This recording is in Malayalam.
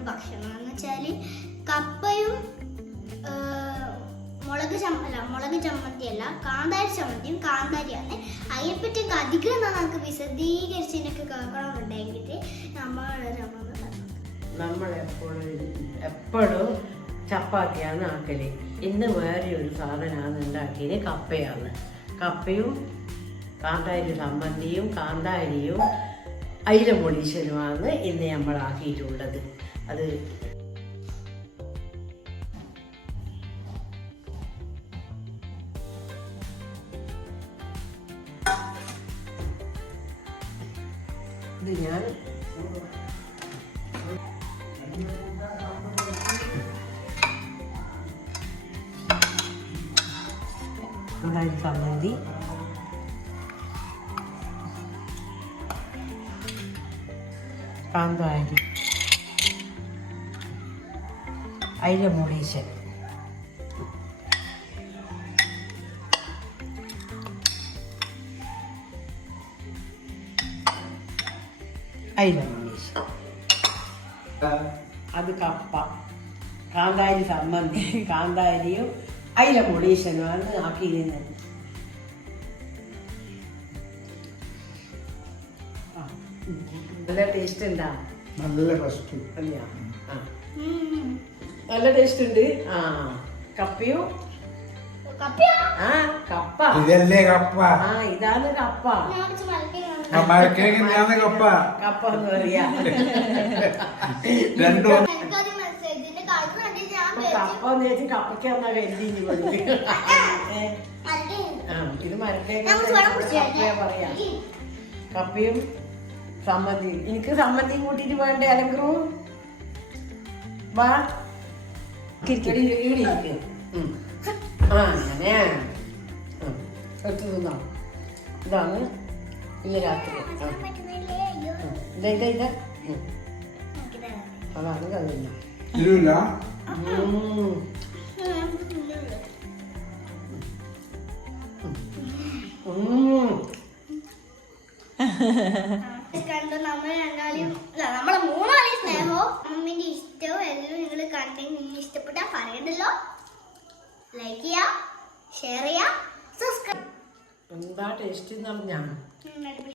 ഒരു ഭക്ഷണം എന്ന് വെച്ചാൽ കപ്പയും മുളക് ചമ്മന്തി അല്ല കാന്താരി ചമ്മന്തിയും കാന്താരിയാണ്. അതിനെപ്പറ്റിയൊക്കെ അധികം നമുക്ക് വിശദീകരിച്ചതിനൊക്കെ കേൾക്കണമെന്നുണ്ടെങ്കിൽ നമ്മൾ എപ്പോഴും ചപ്പാത്തിയാണ് ആക്കല്. ഇന്ന് വേറെ ഒരു സാധനമാണ് ഉണ്ടാക്കിയത്, കപ്പയാണ്. കപ്പയും കാന്താരി ചമ്മന്തിയും കാന്താരിയും അയില പൊടിച്ചതുമാണ് ഇന്ന് നമ്മൾ ആക്കിയിട്ടുള്ളത്. അത് ഇത് ഞാൻ കാന്താരി ചമ്മന്തി, കാന്താരി, അയില മുളീശൻ, അയില മുളീശൻ, അത് കപ്പ, കാന്താരി ചമ്മന്തി, കാന്താരിയും അയില മുളീശനുമാണ് ആക്കിയിരുന്നത്. നല്ല ടേസ്റ്റ് ഉണ്ടാ? നല്ല ടേസ്റ്റ്. നല്ല ടേസ്റ്റ് ഉണ്ട്. ആ കപ്പയും കപ്പ ഇതല്ലേ കപ്പ? ആ ഇതാണ് കപ്പ. കപ്പ കപ്പ എന്ന് പറയാ. രണ്ടും കപ്പ എന്ന് വെച്ചാൽ കപ്പയ്ക്കാന്നാ കരുതി ഇത് മരക്കേക്കാ പറയാ. കപ്പയും സമ്മതി. എനിക്ക് സമ്മതിയും കൂട്ടിട്ട് വേണ്ടേ അലങ്കറും? വാ ഇരിക്കും. ആ ഞാനേ എടുത്തു തിന്നോ. ഇതാണ് ഈ രാത്രി. ഇതാ അതാണ് കഴിഞ്ഞ. കണ്ടു നമ്മളെ രണ്ടാളെയും നമ്മളെ മൂന്നാളെയും സ്നേഹവും അമ്മമ്മേന്റെ ഇഷ്ടവും എല്ലാം നിങ്ങൾ കണ്ടെങ്കിൽ നിങ്ങൾ ഇഷ്ടപ്പെട്ടാൽ പറയണ്ടല്ലോ. ലൈക്ക് ചെയ്യാ, ഷെയർ ചെയ്യാ, സബ്സ്ക്രൈബ്. എന്താ ടേസ്റ്റ് എന്ന് പറഞ്ഞാ